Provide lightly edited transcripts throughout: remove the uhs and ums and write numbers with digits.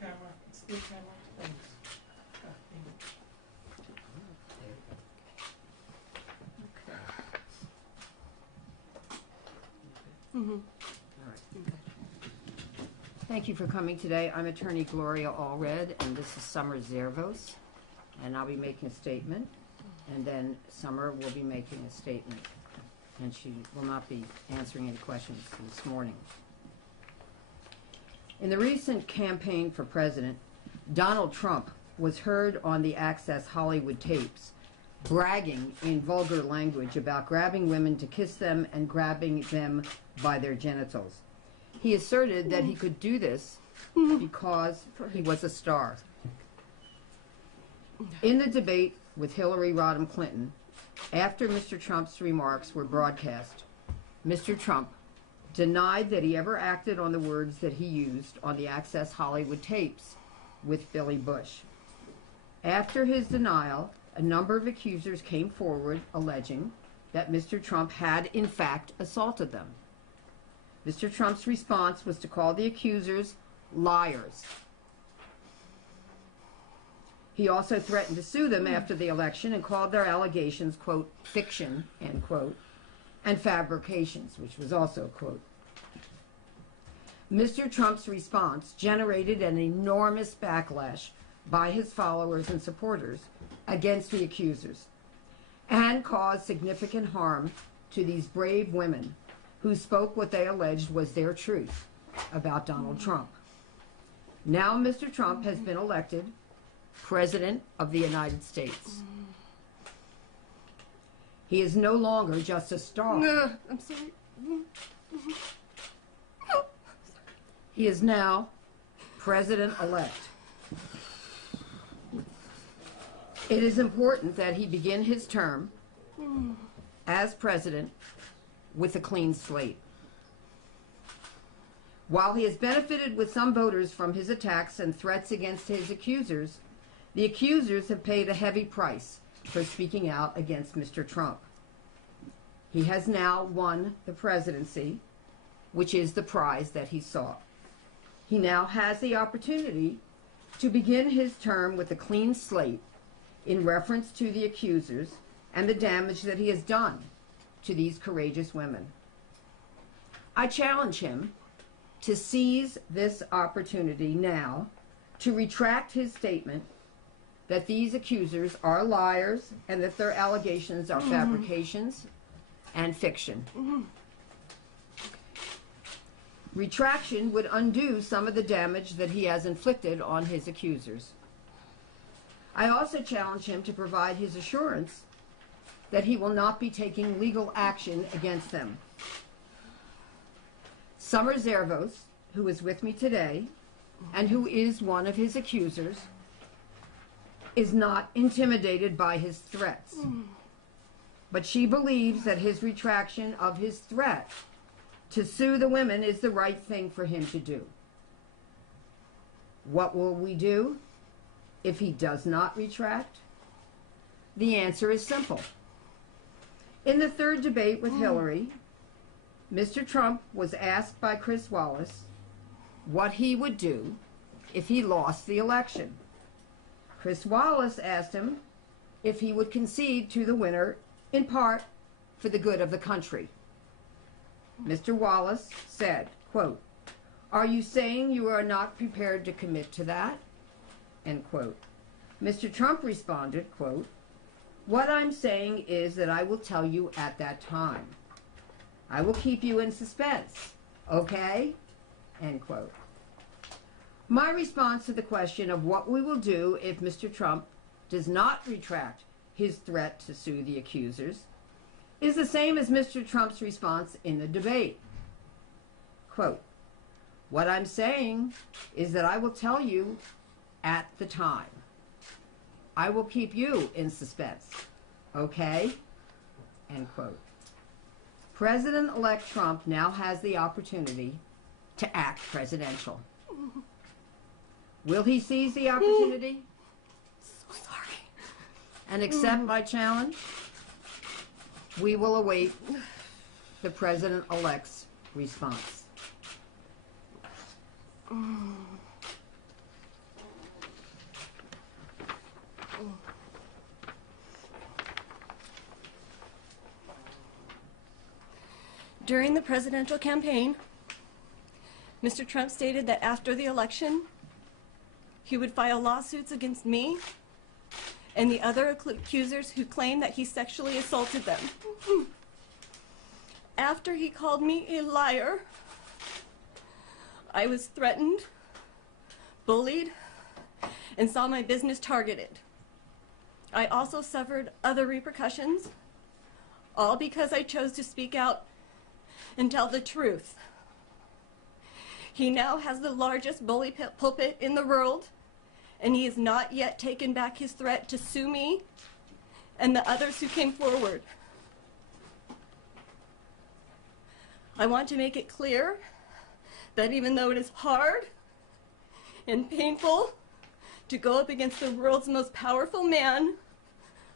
Camera, still camera, thanks. Thank you for coming today. I'm Attorney Gloria Allred, and this is Summer Zervos, and I'll be making a statement, and then Summer will be making a statement, and she will not be answering any questions this morning. In the recent campaign for president, Donald Trump was heard on the Access Hollywood tapes bragging in vulgar language about grabbing women to kiss them and grabbing them by their genitals. He asserted that he could do this because he was a star. In the debate with Hillary Rodham Clinton, after Mr. Trump's remarks were broadcast, Mr. Trump denied that he ever acted on the words that he used on the Access Hollywood tapes with Billy Bush. After his denial, a number of accusers came forward alleging that Mr. Trump had, in fact, assaulted them. Mr. Trump's response was to call the accusers liars. He also threatened to sue them after the election and called their allegations, quote, fiction, end quote, and fabrications, which was also a quote. Mr. Trump's response generated an enormous backlash by his followers and supporters against the accusers and caused significant harm to these brave women who spoke what they alleged was their truth about Donald Trump. Now Mr. Trump has been elected President of the United States. He is no longer just a star. No, I'm sorry. He is now President-elect. It is important that he begin his term as president with a clean slate. While he has benefited with some voters from his attacks and threats against his accusers, the accusers have paid a heavy price for speaking out against Mr. Trump. He has now won the presidency, which is the prize that he sought. He now has the opportunity to begin his term with a clean slate in reference to the accusers and the damage that he has done to these courageous women. I challenge him to seize this opportunity now to retract his statement that these accusers are liars and that their allegations are fabrications and fiction. Retraction would undo some of the damage that he has inflicted on his accusers. I also challenge him to provide his assurance that he will not be taking legal action against them. Summer Zervos, who is with me today, and who is one of his accusers, is not intimidated by his threats. But she believes that his retraction of his threat to sue the women is the right thing for him to do. What will we do if he does not retract? The answer is simple. In the third debate with Hillary, Mr. Trump was asked by Chris Wallace what he would do if he lost the election. Chris Wallace asked him if he would concede to the winner, in part for the good of the country. Mr. Wallace said, quote, "Are you saying you are not prepared to commit to that?" End quote. Mr. Trump responded, quote, "What I'm saying is that I will tell you at that time. I will keep you in suspense, okay?" End quote. My response to the question of what we will do if Mr. Trump does not retract his threat to sue the accusers is the same as Mr. Trump's response in the debate. Quote, "What I'm saying is that I will tell you at the time. I will keep you in suspense. Okay? End quote. President-elect Trump now has the opportunity to act presidential. Will he seize the opportunity? So sorry. And accept my challenge? We will await the president-elect's response. During the presidential campaign, Mr. Trump stated that after the election, he would file lawsuits against me and the other accusers who claim that he sexually assaulted them. After he called me a liar, I was threatened, bullied, and saw my business targeted. I also suffered other repercussions, all because I chose to speak out and tell the truth. He now has the largest bully pulpit in the world, and he has not yet taken back his threat to sue me and the others who came forward. I want to make it clear that even though it is hard and painful to go up against the world's most powerful man,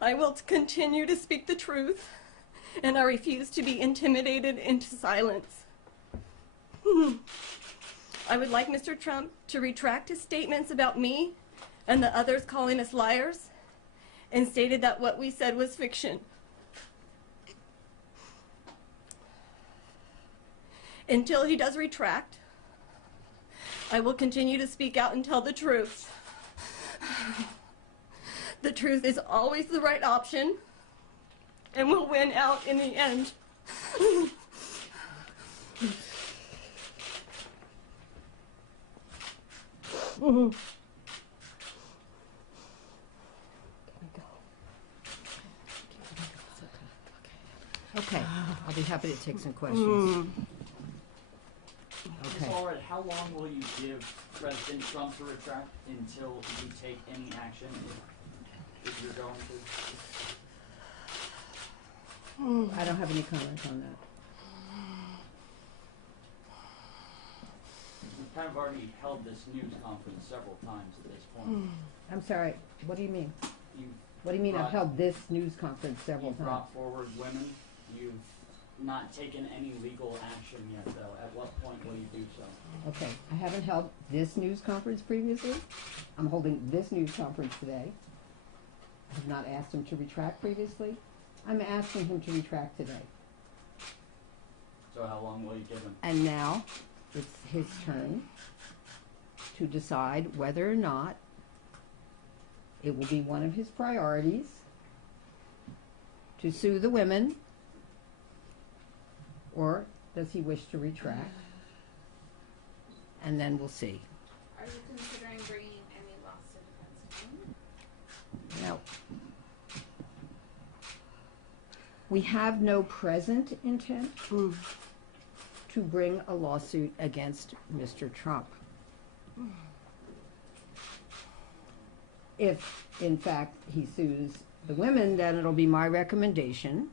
I will continue to speak the truth, and I refuse to be intimidated into silence. I would like Mr. Trump to retract his statements about me and the others calling us liars, and stated that what we said was fiction. Until he does retract, I will continue to speak out and tell the truth. The truth is always the right option and will win out in the end. Okay, I'll be happy to take some questions. Ms. Okay. Allred, how long will you give President Trump to retract until you take any action if you're going to? I don't have any comment on that. We've kind of already held this news conference several times at this point. I'm sorry, what do you mean? You've What do you mean I've brought- held this news conference several You've times? brought forward women. You've not taken any legal action yet, though. At what point will you do so? Okay, I haven't held this news conference previously. I'm holding this news conference today. I have not asked him to retract previously. I'm asking him to retract today. So how long will you give him? And now it's his turn to decide whether or not it will be one of his priorities to sue the women, or does he wish to retract? And then we'll see. Are you considering bringing any lawsuit against him? Now, we have no present intent to bring a lawsuit against Mr. Trump. If, in fact, he sues the women, then it'll be my recommendation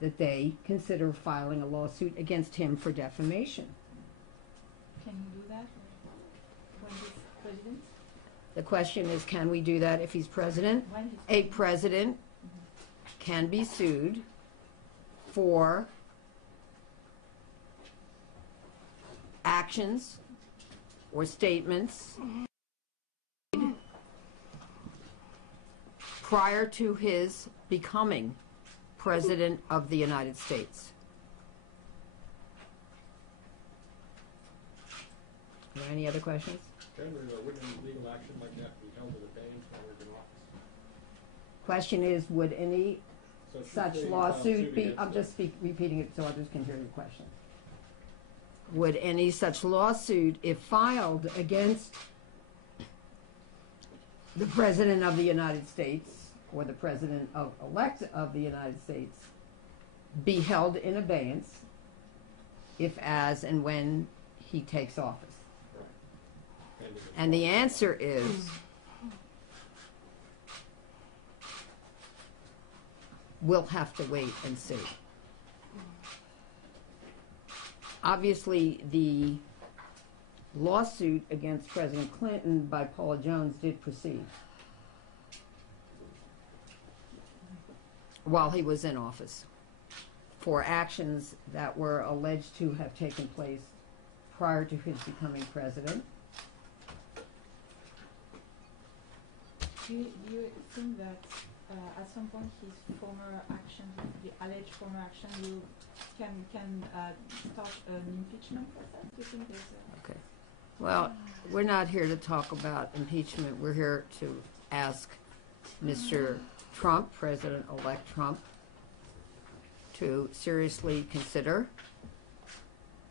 that they consider filing a lawsuit against him for defamation. Can you do that when he's president? The question is, can we do that if he's president? When he's A president can be sued for actions or statements prior to his becoming President of the United States. Are there any other questions? Generally, wouldn't legal action like that be held in abeyance while we're in office? Question is, would any So if such they filed lawsuit suit be, against I'm them- just repeating it so others can hear your question. Would any such lawsuit, if filed against the President of the United States or the President-elect of the United States, be held in abeyance if, as, and when he takes office? Right. And the answer is we'll have to wait and see. Obviously, the lawsuit against President Clinton by Paula Jones did proceed while he was in office for actions that were alleged to have taken place prior to his becoming president. Do you think that at some point his former action, the alleged former action, will can start an impeachment process? Do you think there's a... Okay. Well, we're not here to talk about impeachment. We're here to ask Mr. Trump, President-elect Trump, to seriously consider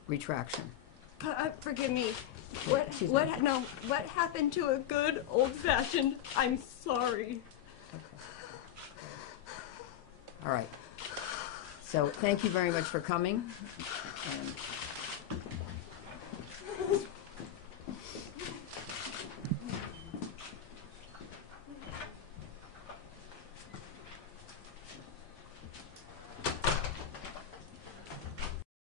retraction. Forgive me. Excuse me. What happened to a good old-fashioned I'm sorry? All right. So thank you very much for coming. And